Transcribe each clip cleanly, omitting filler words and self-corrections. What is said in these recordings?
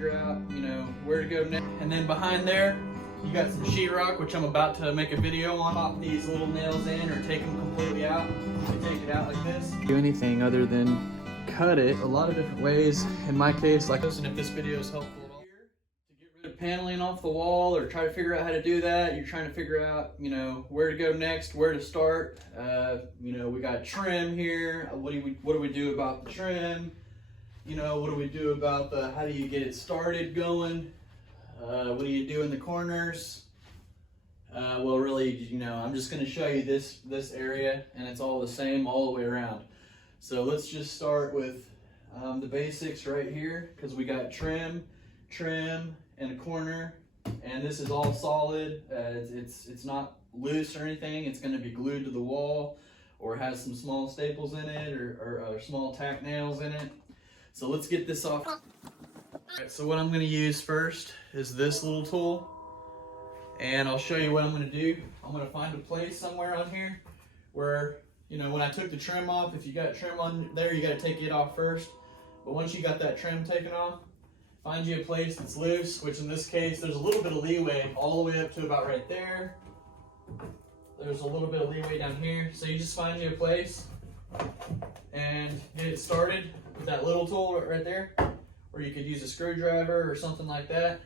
figure out, where to go next. And then behind there, you got some sheetrock, which I'm about to make a video on. Pop these little nails in or take them completely out. You take it out like this. Do anything other than cut it a lot of different ways. In my case, like this, and if this video is helpful at all. To get rid of paneling off the wall or try to figure out how to do that, you're trying to figure out, where to go next, where to start. We got trim here. What do we do about the trim? What do we do about how do you get it started going? What do you do in the corners? Well, really, I'm just going to show you this area, and it's all the same all the way around. So let's just start with the basics right here, because we got trim, and a corner, and this is all solid. It's not loose or anything. It's going to be glued to the wall, or has some small staples in it, or small tack nails in it. So let's get this off. Alright, so what I'm going to use first is this little tool, and I'll show you what I'm going to do. I'm going to find a place somewhere on here where, when I took the trim off, if you got trim on there, you got to take it off first. But once you got that trim taken off, find you a place that's loose, which in this case, there's a little bit of leeway all the way up to about right there. There's a little bit of leeway down here. So you just find you a place and get it started with that little tool right there, or you could use a screwdriver or something like that.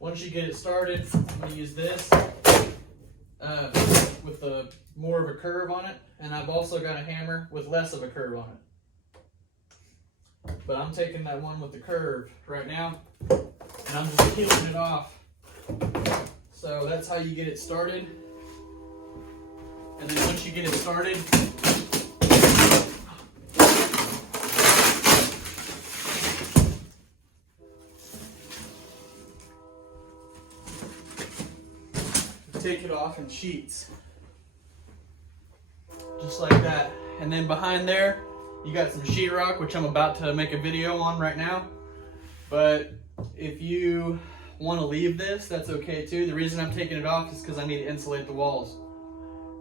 Once you get it started, I'm going to use this with more of a curve on it, and I've also got a hammer with less of a curve on it. But I'm taking that one with the curve right now, and I'm just peeling it off. So that's how you get it started. And then once you get it started, take it off in sheets, just like that. And then behind there, you got some sheetrock, which I'm about to make a video on right now. But if you want to leave this, that's okay too. The reason I'm taking it off is because I need to insulate the walls.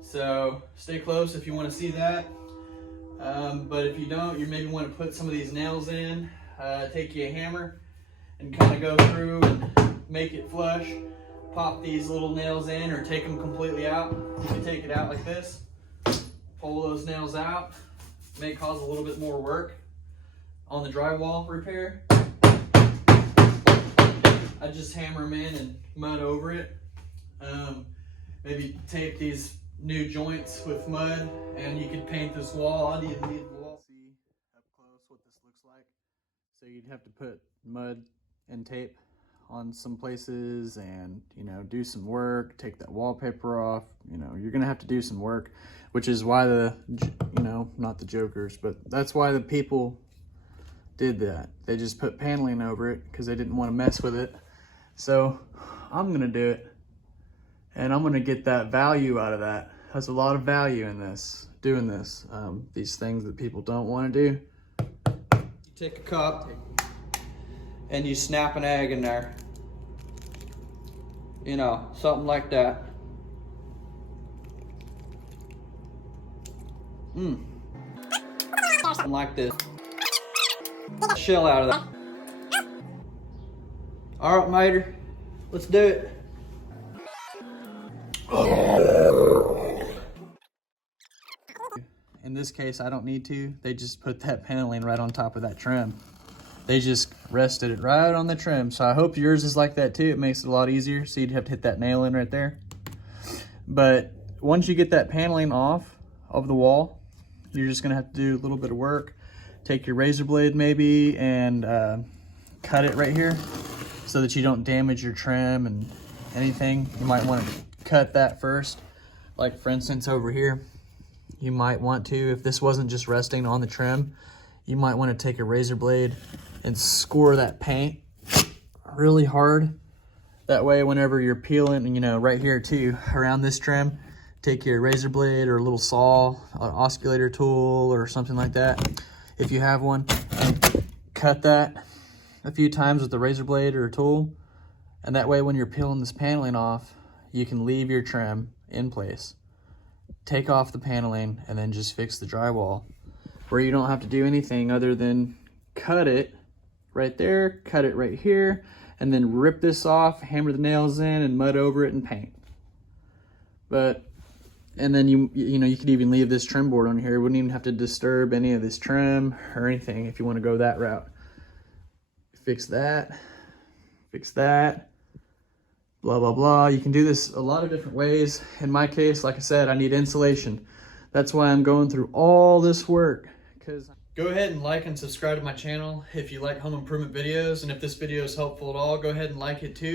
So stay close if you want to see that. But if you don't, you maybe want to put some of these nails in. Take you a hammer and kind of go through and make it flush. Pop these little nails in or take them completely out. You can take it out like this. Pull those nails out. May cause a little bit more work on the drywall repair. I just hammer them in and mud over it. Maybe tape these new joints with mud, and you can paint this wall. I need the wall. See up close what this looks like. So you'd have to put mud and tape on some places and do some work, take that wallpaper off. You're gonna have to do some work, which is why not the jokers, but that's why the people did that. They just put paneling over it because they didn't want to mess with it. So I'm gonna do it, and I'm gonna get that value out of that. There's a lot of value in this, doing this. These things that people don't want to do. You take a cup and you snap an egg in there. Something like that. Something like this. Shell out of that. All right, Mater, let's do it. In this case, I don't need to. They just put that paneling right on top of that trim. They just rested it right on the trim. So I hope yours is like that too. It makes it a lot easier. So you'd have to hit that nail in right there. But once you get that paneling off of the wall, you're just gonna have to do a little bit of work. Take your razor blade maybe and cut it right here so that you don't damage your trim and anything. You might want to cut that first. Like for instance over here, you might want to, if this wasn't just resting on the trim, you might want to take a razor blade and score that paint really hard. That way whenever you're peeling, right here too, around this trim, take your razor blade or a little saw, an osculator tool or something like that, if you have one, and cut that a few times with the razor blade or a tool. And that way when you're peeling this paneling off, you can leave your trim in place, take off the paneling, and then just fix the drywall, where you don't have to do anything other than cut it right there, cut it right here, and then rip this off, hammer the nails in, and mud over it and paint. And then you know, you could even leave this trim board on here. You wouldn't even have to disturb any of this trim or anything if you want to go that route. Fix that, blah, blah, blah. You can do this a lot of different ways. In my case, like I said, I need insulation. That's why I'm going through all this work. Go ahead and like and subscribe to my channel if you like home improvement videos, and if this video is helpful at all, go ahead and like it too.